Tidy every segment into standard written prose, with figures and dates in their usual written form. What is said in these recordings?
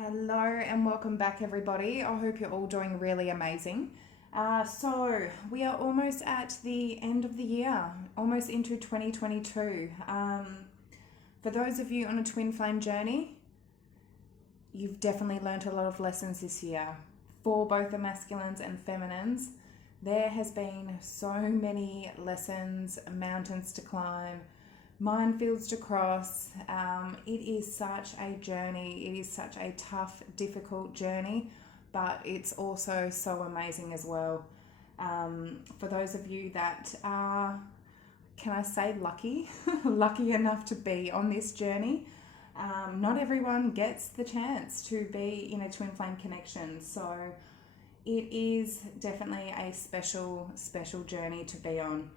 Hello and welcome back, everybody. I hope you're all doing really amazing. So, we are almost at the end of the year, almost into 2022. For those of you on a twin flame journey, you've definitely learnt a lot of lessons this year. For both the masculines and feminines, there has been so many lessons, mountains to climb, minefields to cross. It is such a journey. It is such a tough, difficult journey, but it's also so amazing as well. For those of you that are, can I say, lucky, lucky enough to be on this journey, not everyone gets the chance to be in a twin flame connection. So it is definitely a special, special journey to be on.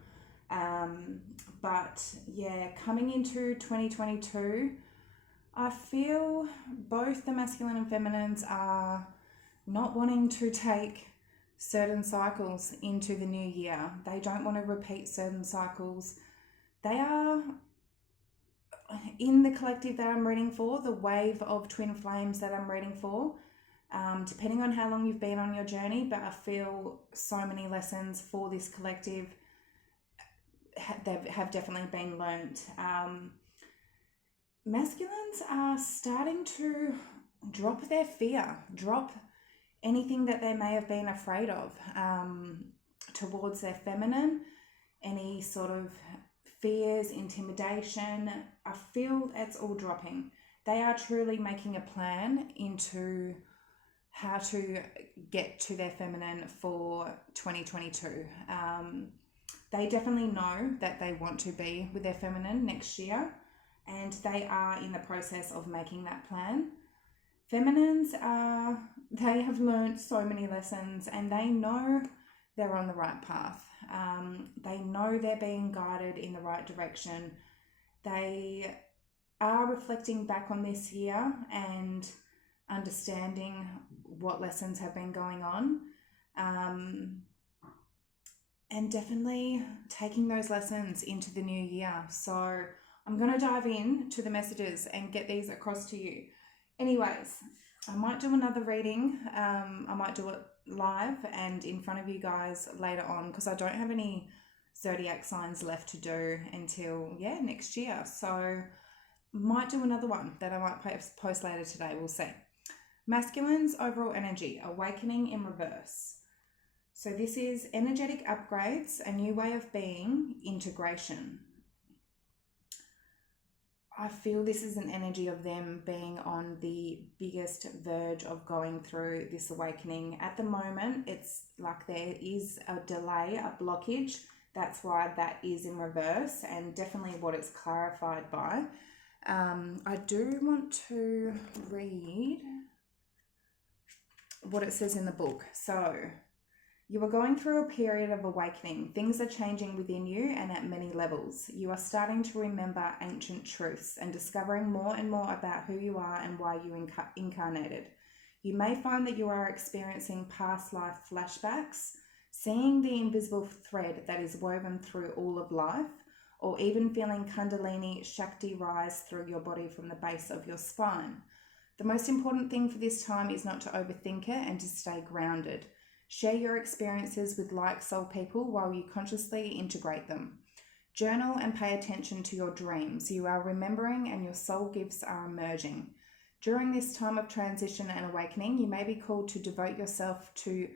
But yeah, coming into 2022, I feel both the masculine and feminines are not wanting to take certain cycles into the new year. They don't want to repeat certain cycles. They are in the collective that I'm reading for, the wave of twin flames that I'm reading for. Depending on how long you've been on your journey, but I feel so many lessons for this collective have definitely been learnt. Masculines are starting to drop their fear, drop anything that they may have been afraid of towards their feminine, any sort of fears, intimidation. I feel it's all dropping. They are truly making a plan into how to get to their feminine for 2022. They definitely know that they want to be with their feminine next year, and they are in the process of making that plan. Feminines they have learned so many lessons and they know they're on the right path. They know they're being guided in the right direction. They are reflecting back on this year and understanding what lessons have been going on. And definitely taking those lessons into the new year. So I'm going to dive in to the messages and get these across to you. Anyways, I might do another reading. I might do it live and in front of you guys later on because I don't have any zodiac signs left to do until, next year. So might do another one that I might post later today. We'll see. Masculine's overall energy, awakening in reverse. So this is energetic upgrades, a new way of being, integration. I feel this is an energy of them being on the biggest verge of going through this awakening. At the moment, it's like there is a delay, a blockage. That's why that is in reverse and definitely what it's clarified by. I do want to read what it says in the book. So, you are going through a period of awakening. Things are changing within you and at many levels. You are starting to remember ancient truths and discovering more and more about who you are and why you incarnated. You may find that you are experiencing past life flashbacks, seeing the invisible thread that is woven through all of life, or even feeling Kundalini Shakti rise through your body from the base of your spine. The most important thing for this time is not to overthink it and to stay grounded. Share your experiences with like soul people while you consciously integrate them. Journal and pay attention to your dreams. You are remembering and your soul gifts are emerging. During this time of transition and awakening, you may be called to devote yourself to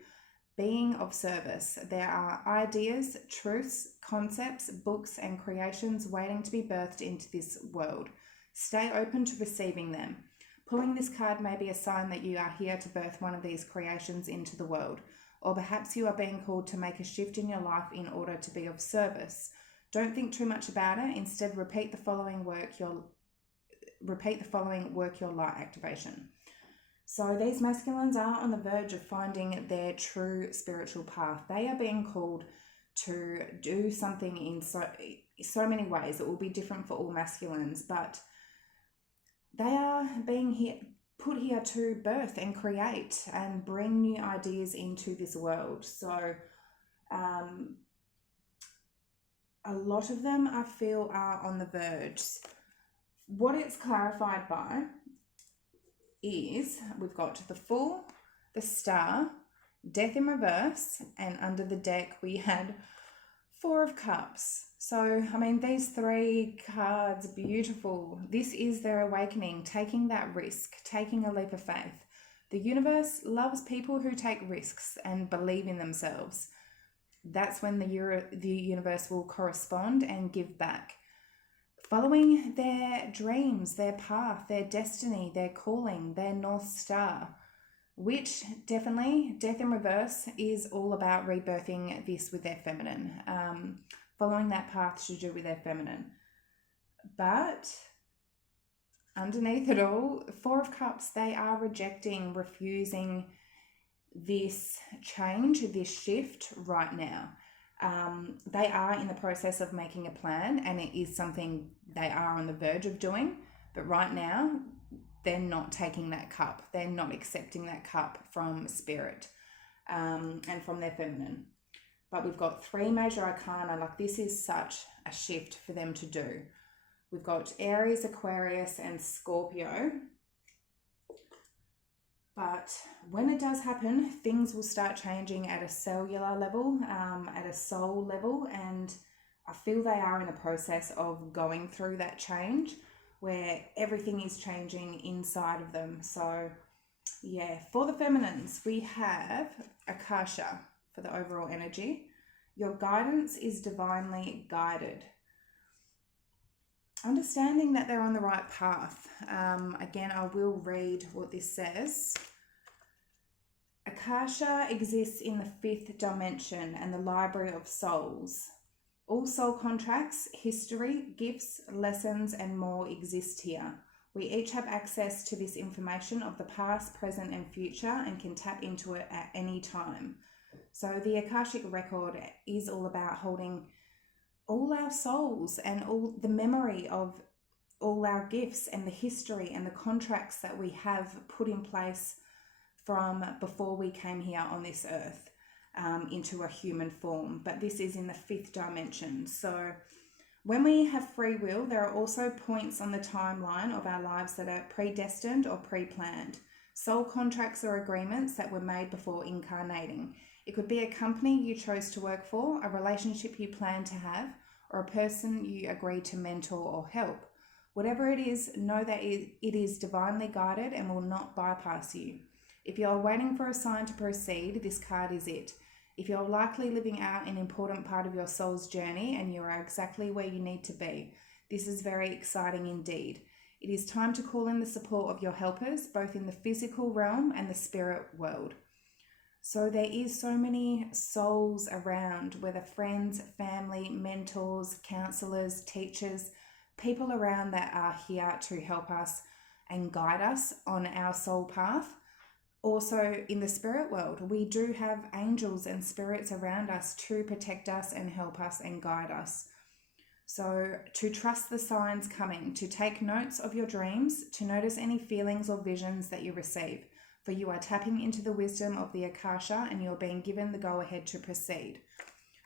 being of service. There are ideas, truths, concepts, books, and creations waiting to be birthed into this world. Stay open to receiving them. Pulling this card may be a sign that you are here to birth one of these creations into the world. Or perhaps you are being called to make a shift in your life in order to be of service. Don't think too much about it. Instead, repeat the following work your light activation. So these masculines are on the verge of finding their true spiritual path. They are being called to do something in so many ways. It will be different for all masculines, but they are being put here to birth and create and bring new ideas into this world. So a lot of them I feel are on the verge. What it's clarified by is, we've got the Fool, the Star, Death in reverse, and under the deck we had Four of Cups. So, I mean, these three cards, beautiful. This is their awakening, taking that risk, taking a leap of faith. The universe loves people who take risks and believe in themselves. That's when the universe will correspond and give back. Following their dreams, their path, their destiny, their calling, their North Star, which definitely, Death in reverse is all about rebirthing this with their feminine, following that path to do with their feminine. But underneath it all, Four of Cups, they are rejecting, refusing this change, this shift right now. They are in the process of making a plan, and it is something they are on the verge of doing, but right now they're not taking that cup. They're not accepting that cup from spirit and from their feminine. But we've got three major arcana. Like, this is such a shift for them to do. We've got Aries, Aquarius, and Scorpio. But when it does happen, things will start changing at a cellular level, at a soul level, and I feel they are in the process of going through that change where everything is changing inside of them. So, yeah, for the feminines, we have Akasha for the overall energy. Your guidance is divinely guided. Understanding that they're on the right path. Again, I will read what this says. Akasha exists in the fifth dimension and the library of souls. All soul contracts, history, gifts, lessons, and more exist here. We each have access to this information of the past, present, and future and can tap into it at any time. So the Akashic record is all about holding all our souls and all the memory of all our gifts and the history and the contracts that we have put in place from before we came here on this earth into a human form. But this is in the fifth dimension. So when we have free will, there are also points on the timeline of our lives that are predestined or pre-planned. Soul contracts or agreements that were made before incarnating. It could be a company you chose to work for, a relationship you plan to have, or a person you agree to mentor or help. Whatever it is, know that it is divinely guided and will not bypass you. If you're waiting for a sign to proceed, this card is it. If you're likely living out an important part of your soul's journey and you are exactly where you need to be, this is very exciting indeed. It is time to call in the support of your helpers, both in the physical realm and the spirit world. So there is so many souls around, whether friends, family, mentors, counselors, teachers, people around that are here to help us and guide us on our soul path. Also in the spirit world, we do have angels and spirits around us to protect us and help us and guide us. So to trust the signs coming, to take notes of your dreams, to notice any feelings or visions that you receive, for you are tapping into the wisdom of the Akasha and you're being given the go-ahead to proceed.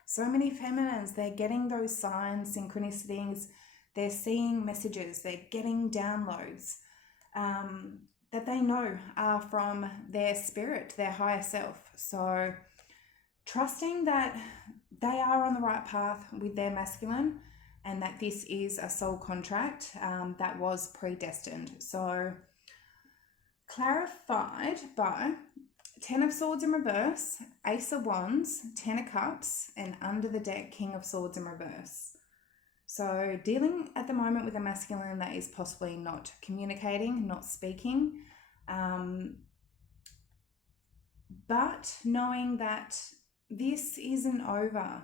So many feminines, they're getting those signs, synchronicities, they're seeing messages, they're getting downloads that they know are from their spirit, their higher self. So trusting that they are on the right path with their masculine and that this is a soul contract that was predestined. So clarified by Ten of Swords in reverse, Ace of Wands, Ten of Cups, and under the deck, King of Swords in reverse. So dealing at the moment with a masculine that is possibly not communicating, not speaking, but knowing that this isn't over.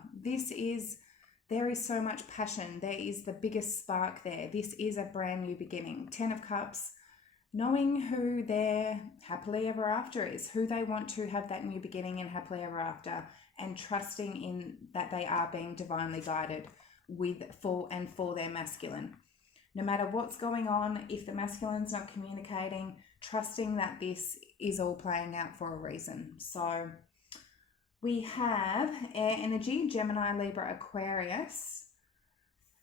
There is so much passion. There is the biggest spark there. This is a brand new beginning. Ten of Cups, knowing who their happily ever after is, who they want to have that new beginning and happily ever after, and trusting in that they are being divinely guided for their masculine. No matter what's going on, if the masculine's not communicating, trusting that this is all playing out for a reason. So we have air energy, Gemini, Libra, Aquarius.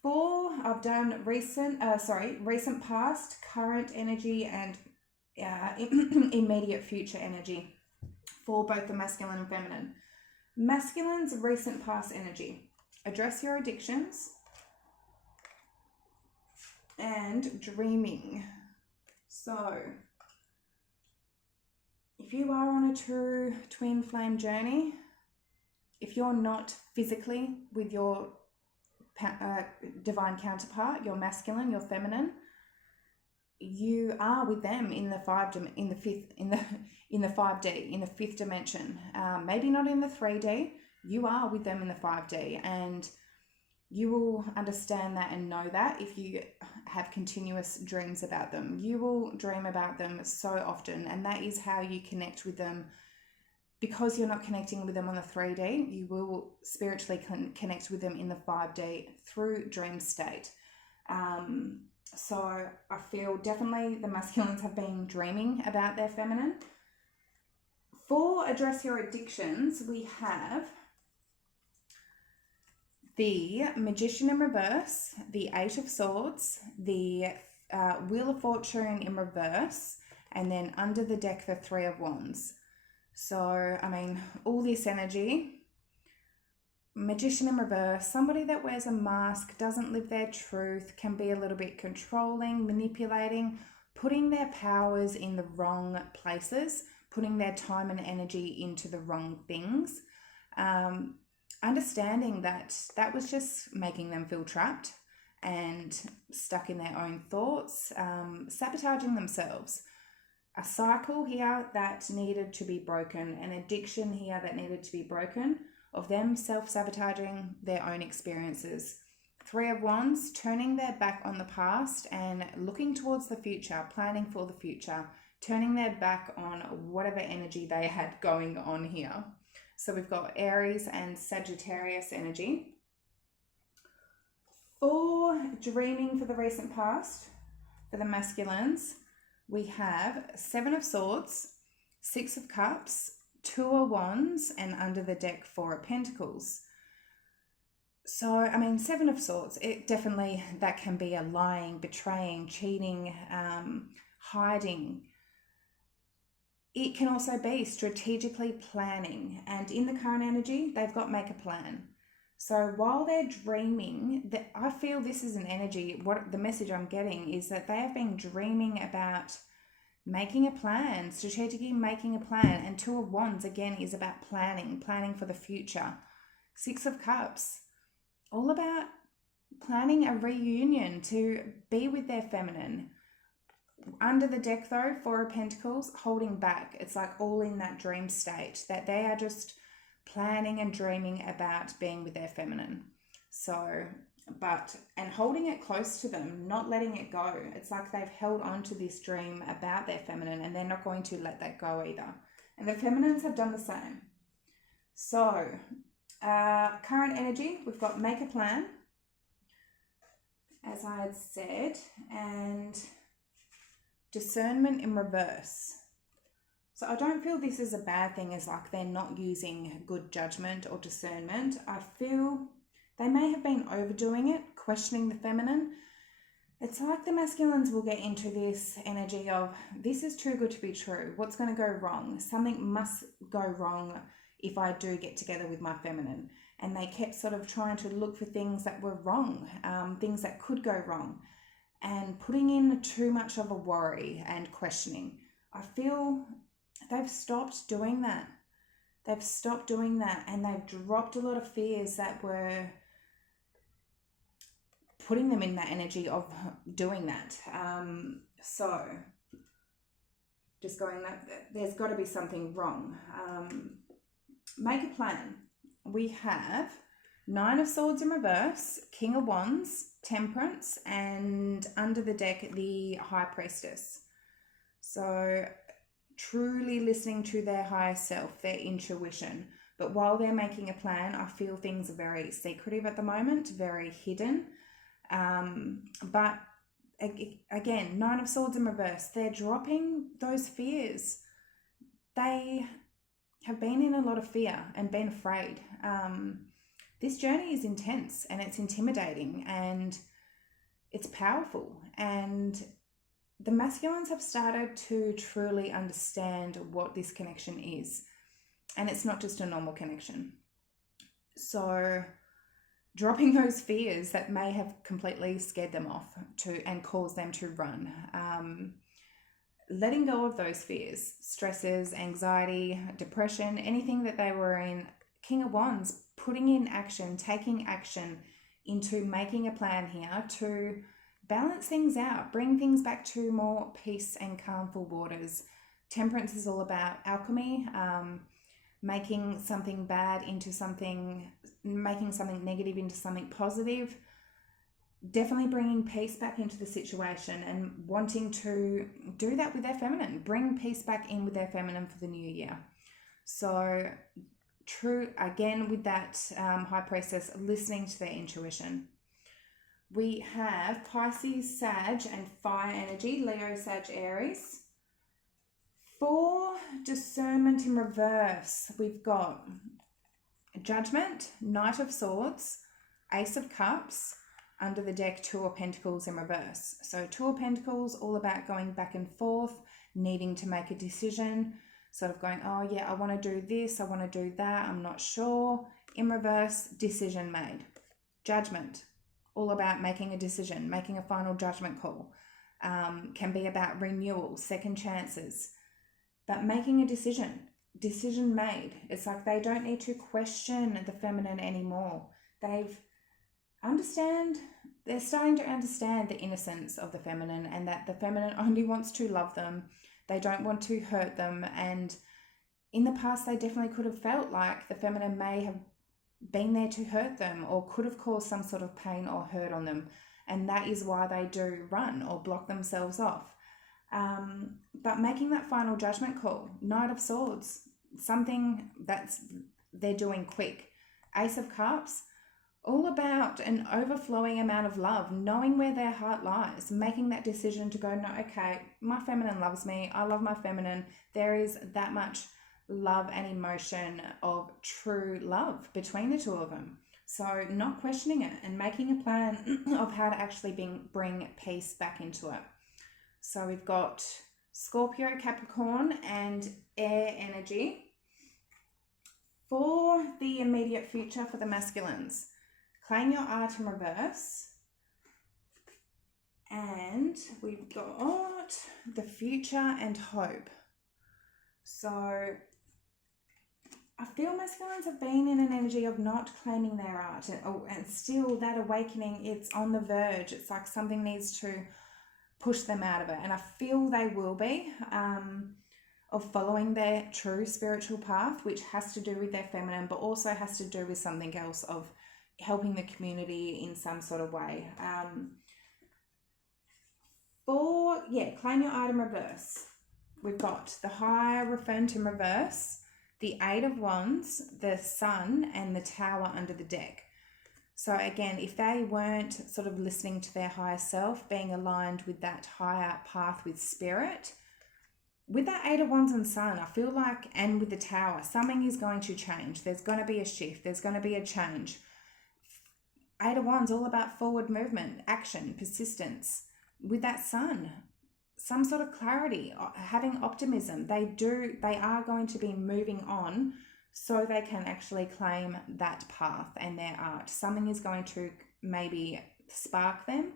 I've done recent past, current energy, and immediate future energy for both the masculine and feminine. Masculine's recent past energy. Address your addictions and dreaming. So, if you are on a true twin flame journey, if you're not physically with your divine counterpart, your masculine, your feminine, you are with them in the 5D, in the fifth dimension. Maybe not in the 3D. You are with them in the 5D, and you will understand that and know that if you have continuous dreams about them. You will dream about them so often, and that is how you connect with them. Because you're not connecting with them on the 3D, you will spiritually connect with them in the 5D through dream state. So I feel definitely the masculines have been dreaming about their feminine. For address your addictions, we have the Magician in reverse, the Eight of Swords, the Wheel of Fortune in reverse, and then under the deck, the Three of Wands. So, I mean, all this energy, Magician in reverse, somebody that wears a mask, doesn't live their truth, can be a little bit controlling, manipulating, putting their powers in the wrong places, putting their time and energy into the wrong things. Understanding that that was just making them feel trapped and stuck in their own thoughts, sabotaging themselves. A cycle here that needed to be broken, an addiction here that needed to be broken, of them self-sabotaging their own experiences. Three of Wands, turning their back on the past and looking towards the future, planning for the future, turning their back on whatever energy they had going on here. So we've got Aries and Sagittarius energy. For dreaming for the recent past, for the masculines, we have Seven of Swords, Six of Cups, Two of Wands, and under the deck, Four of Pentacles. So, I mean, Seven of Swords, it definitely, that can be a lying, betraying, cheating, hiding. It can also be strategically planning. And in the current energy, they've got make a plan. So while they're dreaming, I feel this is an energy, what the message I'm getting is that they have been dreaming about making a plan, strategically making a plan. And Two of Wands, again, is about planning for the future. Six of Cups, all about planning a reunion to be with their feminine. Under the deck, though, Four of Pentacles, holding back. It's like all in that dream state, that they are just planning and dreaming about being with their feminine. So, and holding it close to them, not letting it go. It's like they've held on to this dream about their feminine and they're not going to let that go either. And the feminines have done the same. So, current energy, we've got make a plan, as I had said, and discernment in reverse. So I don't feel this is a bad thing, as like they're not using good judgment or discernment. I feel they may have been overdoing it, questioning the feminine. It's like the masculines will get into this energy of, this is too good to be true. What's going to go wrong? Something must go wrong if I do get together with my feminine. And they kept sort of trying to look for things that were wrong, things that could go wrong, and putting in too much of a worry and questioning. I feel they've stopped doing that. They've stopped doing that, and they've dropped a lot of fears that were putting them in that energy of doing that. So just going that there's got to be something wrong. Make a plan. We have Nine of Swords in reverse, King of Wands, Temperance, and under the deck, the High Priestess. So truly listening to their higher self, their intuition. But while they're making a plan, I feel things are very secretive at the moment, very hidden. But again, Nine of Swords in reverse, they're dropping those fears. They have been in a lot of fear and been afraid. This journey is intense and it's intimidating and it's powerful. And the masculines have started to truly understand what this connection is. And it's not just a normal connection. So dropping those fears that may have completely scared them off and caused them to run. Letting go of those fears, stresses, anxiety, depression, anything that they were in. King of Wands, putting in action, taking action into making a plan here to balance things out, bring things back to more peace and calmful waters. Temperance is all about alchemy, making something bad into something, making something negative into something positive. Definitely bringing peace back into the situation and wanting to do that with their feminine, bring peace back in with their feminine for the new year. So true, again, with that High Priestess, listening to their intuition. We have Pisces, Sag, and fire energy, Leo, Sag, Aries. For discernment in reverse, we've got Judgment, Knight of Swords, Ace of Cups. Under the deck, Two of Pentacles in reverse. So Two of Pentacles, all about going back and forth, needing to make a decision, sort of going, oh yeah, I want to do this, I want to do that, I'm not sure. In reverse, decision made. Judgment, all about making a decision, making a final judgment call. Can be about renewal, second chances. But making a decision made. It's like they don't need to question the feminine anymore. They're starting to understand the innocence of the feminine, and that the feminine only wants to love them. They don't want to hurt them. And in the past, they definitely could have felt like the feminine may have been there to hurt them or could have caused some sort of pain or hurt on them. And that is why they do run or block themselves off. But making that final judgment call, Knight of Swords, something that's they're doing quick. Ace of Cups, all about an overflowing amount of love, knowing where their heart lies, making that decision to go, no, okay, my feminine loves me, I love my feminine. There is that much love and emotion of true love between the two of them. So not questioning it and making a plan of how to actually bring peace back into it. So we've got Scorpio, Capricorn, and air energy. For the immediate future for the masculines, claim your art in reverse. And we've got the future and hope. So I feel masculines have been in an energy of not claiming their art, and still that awakening, it's on the verge. It's like something needs to push them out of it. And I feel they will be, of following their true spiritual path, which has to do with their feminine, but also has to do with something else of helping the community in some sort of way. Claim your art in reverse. We've got the Hierophant in reverse, the Eight of Wands, the Sun, and the Tower under the deck. So again, if they weren't sort of listening to their higher self, being aligned with that higher path with spirit, with that Eight of Wands and Sun, I feel like, and with the Tower, something is going to change. There's going to be a shift. There's going to be a change. Eight of Wands, all about forward movement, action, persistence. With that Sun, some sort of clarity, having optimism. They are going to be moving on so they can actually claim that path and their art. Something is going to maybe spark them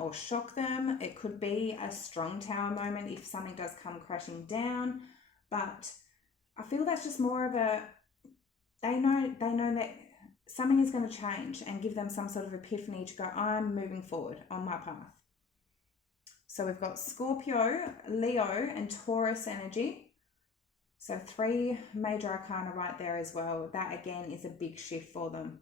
or shock them. It could be a strong Tower moment if something does come crashing down. But I feel that's just more of a, they know that something is going to change and give them some sort of epiphany to go, I'm moving forward on my path. So we've got Scorpio, Leo, and Taurus energy. So 3 major arcana right there as well. That again is a big shift for them.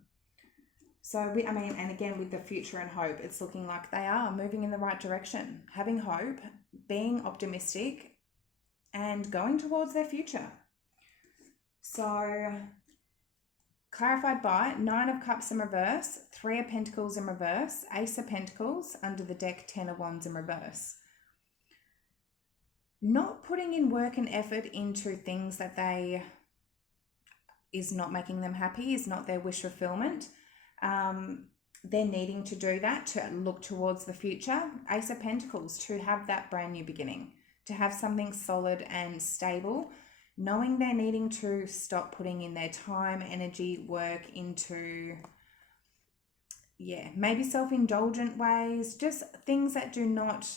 So and again with the future and hope, it's looking like they are moving in the right direction, having hope, being optimistic, and going towards their future. So clarified by 9 of Cups in reverse, 3 of Pentacles in reverse, Ace of Pentacles under the deck, 10 of Wands in reverse. Not putting in work and effort into things that is not making them happy, is not their wish fulfillment. they're needing to do that, to look towards the future. Ace of Pentacles, to have that brand new beginning, to have something solid and stable, knowing they're needing to stop putting in their time, energy, work into, maybe self-indulgent ways, just things that do not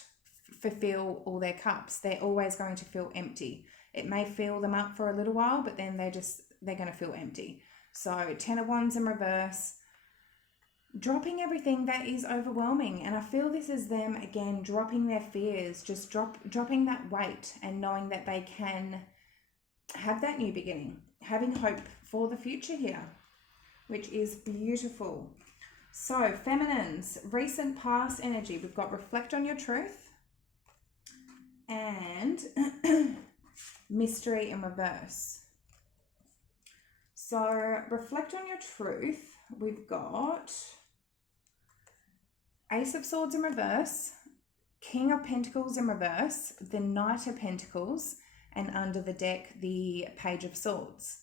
fulfill all their cups. They're always going to feel empty. It may fill them up for a little while, but then they're going to feel empty. So 10 of Wands in reverse, dropping everything that is overwhelming. And I feel this is them again dropping their fears, just dropping that weight and knowing that they can have that new beginning, having hope for the future here, which is beautiful. So feminines, recent past energy, we've got reflect on your truth and mystery in reverse. So reflect on your truth, we've got Ace of Swords in reverse, King of Pentacles in reverse, the Knight of Pentacles, and under the deck, the Page of Swords.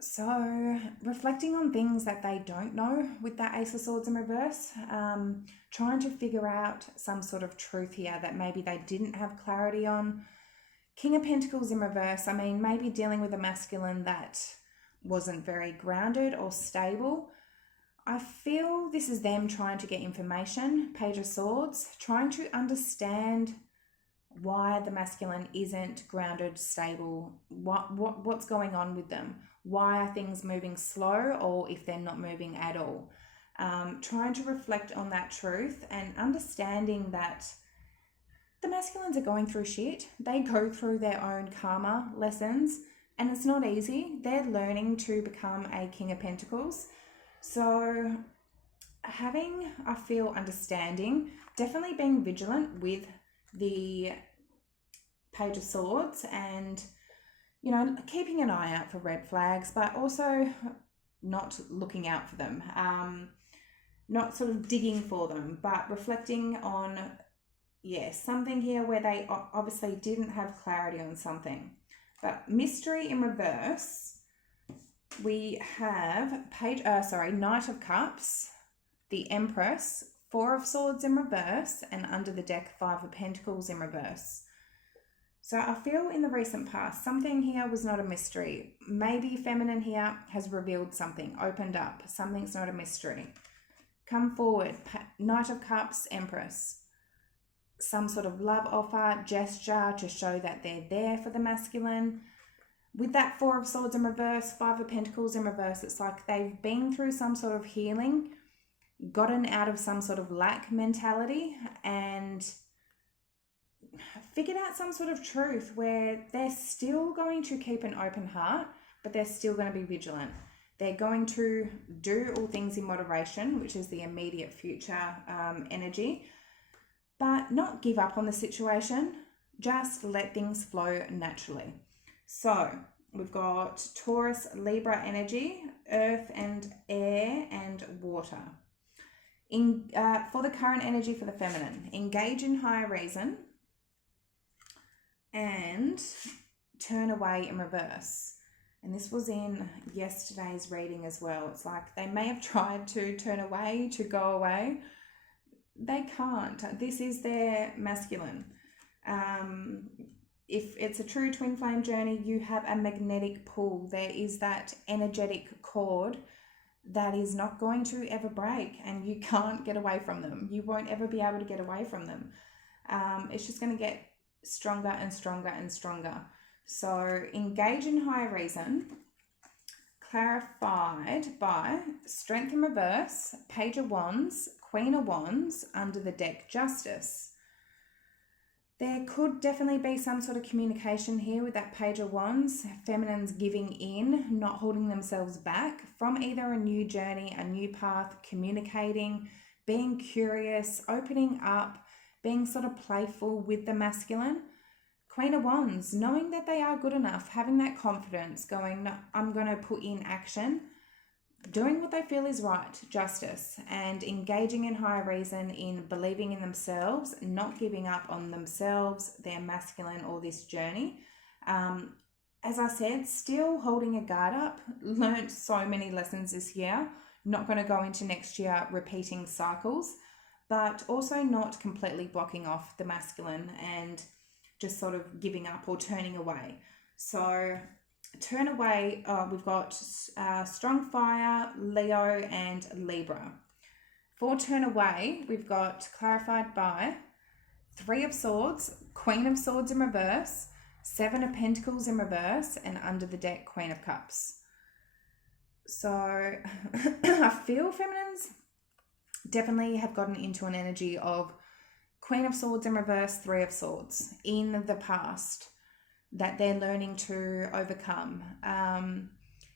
So reflecting on things that they don't know with that Ace of Swords in reverse, trying to figure out some sort of truth here that maybe they didn't have clarity on. King of Pentacles in reverse, I mean, maybe dealing with a masculine that wasn't very grounded or stable. I feel this is them trying to get information. Page of Swords, trying to understand why the masculine isn't grounded, stable, what's going on with them, why are things moving slow, or if they're not moving at all. Trying to reflect on that truth and understanding that the masculines are going through shit. They go through their own karma lessons, and it's not easy. They're learning to become a King of Pentacles. So having, I feel, understanding, definitely being vigilant with the Page of Swords and, you know, keeping an eye out for red flags, but also not looking out for them, not sort of digging for them, but reflecting on, something here where they obviously didn't have clarity on something. But mystery in reverse, we have Knight of Cups, the Empress, Four of Swords in reverse, and under the deck, Five of Pentacles in reverse. So I feel in the recent past, something here was not a mystery. Maybe feminine here has revealed something, opened up. Something's not a mystery. Come forward, Knight of Cups, Empress. Some sort of love offer, gesture to show that they're there for the masculine. With that Four of Swords in reverse, Five of Pentacles in reverse, it's like they've been through some sort of healing, gotten out of some sort of lack mentality, and figured out some sort of truth where they're still going to keep an open heart, but they're still going to be vigilant. They're going to do all things in moderation, which is the immediate future energy, but not give up on the situation, just let things flow naturally. So we've got Taurus, Libra energy, earth and air and water. For the current energy for the feminine, engage in higher reason and turn away in reverse. And this was in yesterday's reading as well. It's like they may have tried to turn away, to go away. They can't. This is their masculine. If it's a true twin flame journey, you have a magnetic pull. There is that energetic cord that is not going to ever break, and you can't get away from them. You won't ever be able to get away from them. It's just going to get stronger and stronger and stronger. So engage in higher reason, clarified by Strength in reverse, Page of Wands, Queen of Wands, under the deck, Justice. There could definitely be some sort of communication here with that Page of Wands, feminines giving in, not holding themselves back from either a new journey, a new path, communicating, being curious, opening up, being sort of playful with the masculine. Queen of Wands, knowing that they are good enough, having that confidence, going, no, I'm going to put in action, doing what they feel is right, Justice, and engaging in higher reason, in believing in themselves, not giving up on themselves, their masculine, or this journey. As I said, still holding a guard up, learnt so many lessons this year, not going to go into next year repeating cycles, but also not completely blocking off the masculine and just sort of giving up or turning away. So turn away, we've got strong fire, Leo and Libra. For turn away, we've got clarified by Three of Swords, Queen of Swords in reverse, Seven of Pentacles in reverse, and under the deck, Queen of Cups. So I feel feminines definitely have gotten into an energy of Queen of Swords in reverse, Three of Swords in the past that they're learning to overcome.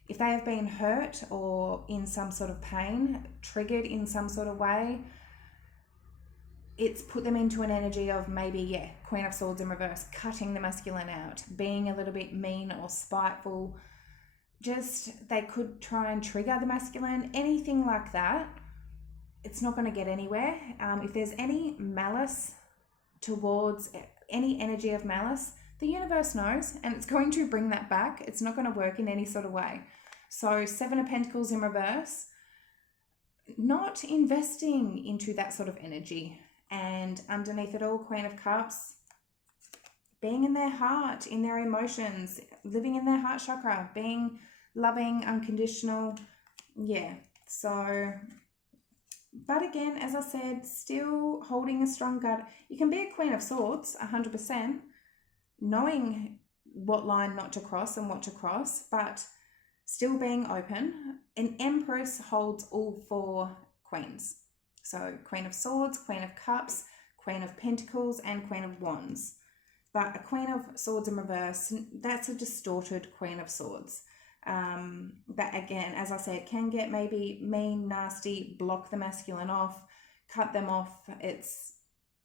If they have been hurt or in some sort of pain, triggered in some sort of way, it's put them into an energy of maybe, Queen of Swords in reverse, cutting the masculine out, being a little bit mean or spiteful. Just, they could try and trigger the masculine, anything like that. It's not going to get anywhere. If there's any malice towards, any energy of malice, the universe knows, and it's going to bring that back. It's not going to work in any sort of way. So Seven of Pentacles in reverse, not investing into that sort of energy. And underneath it all, Queen of Cups, being in their heart, in their emotions, living in their heart chakra, being loving, unconditional. Yeah, so, but again, as I said, still holding a strong gut. You can be a Queen of Swords, 100%, knowing what line not to cross and what to cross, but still being open. An Empress holds all four queens. So Queen of Swords, Queen of Cups, Queen of Pentacles, and Queen of Wands. But a Queen of Swords in reverse, that's a distorted Queen of Swords. That again, as I said, can get maybe mean, nasty, block the masculine off, cut them off. It's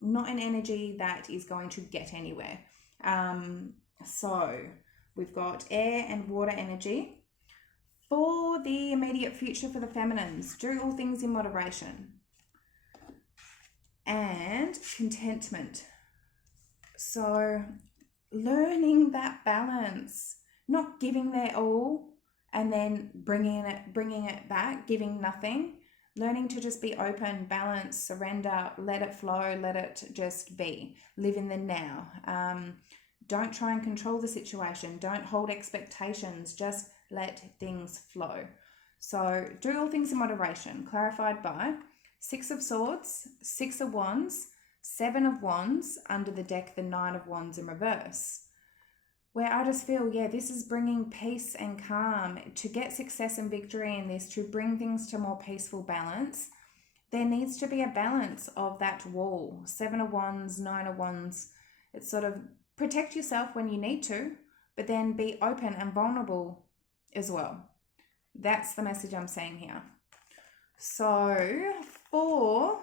not an energy that is going to get anywhere. So we've got air and water energy. For the immediate future for the feminines, do all things in moderation. And contentment. So learning that balance, not giving their all and then bringing it back, giving nothing. Learning to just be open, balance, surrender, let it flow, let it just be. Live in the now. Don't try and control the situation. Don't hold expectations. Just let things flow. So do all things in moderation. Clarified by Six of Swords, Six of Wands, Seven of Wands, under the deck, the Nine of Wands in reverse. Where I just feel, this is bringing peace and calm. To get success and victory in this, to bring things to more peaceful balance, there needs to be a balance of that wall. Seven of Wands, Nine of Wands. It's sort of protect yourself when you need to, but then be open and vulnerable as well. That's the message I'm saying here. So for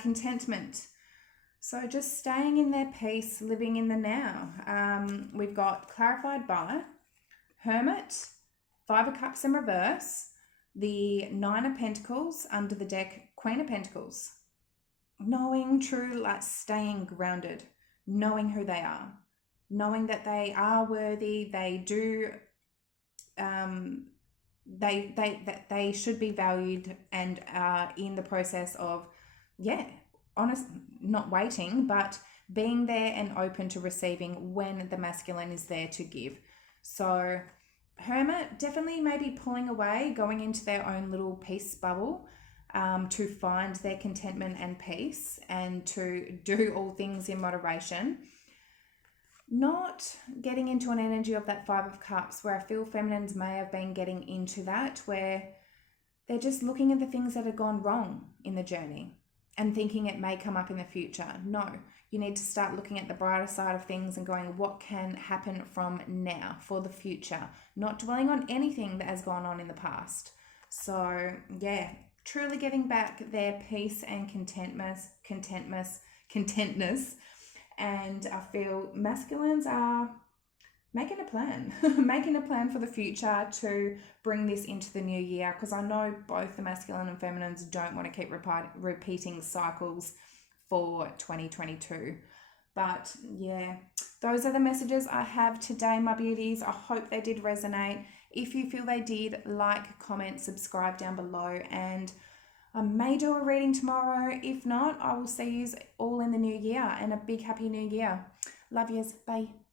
contentment, so just staying in their peace, living in the now. We've got clarified by Hermit, Five of Cups in reverse, the Nine of Pentacles, under the deck, Queen of Pentacles. Knowing true, like staying grounded, knowing who they are, knowing that they are worthy, they do, they should be valued, and are in the process of, honest, not waiting, but being there and open to receiving when the masculine is there to give. So Hermit definitely maybe pulling away, going into their own little peace bubble, to find their contentment and peace, and to do all things in moderation. Not getting into an energy of that Five of Cups, where I feel feminines may have been getting into that, where they're just looking at the things that have gone wrong in the journey and thinking it may come up in the future. No, you need to start looking at the brighter side of things and going, what can happen from now for the future? Not dwelling on anything that has gone on in the past. So truly getting back their peace and contentness. And I feel masculines are making a plan, making a plan for the future to bring this into the new year, because I know both the masculine and feminines don't want to keep repeating cycles for 2022. But those are the messages I have today, my beauties. I hope they did resonate. If you feel they did, like, comment, subscribe down below, and I may do a reading tomorrow. If not, I will see you all in the new year, and a big happy new year. Love yous. Bye.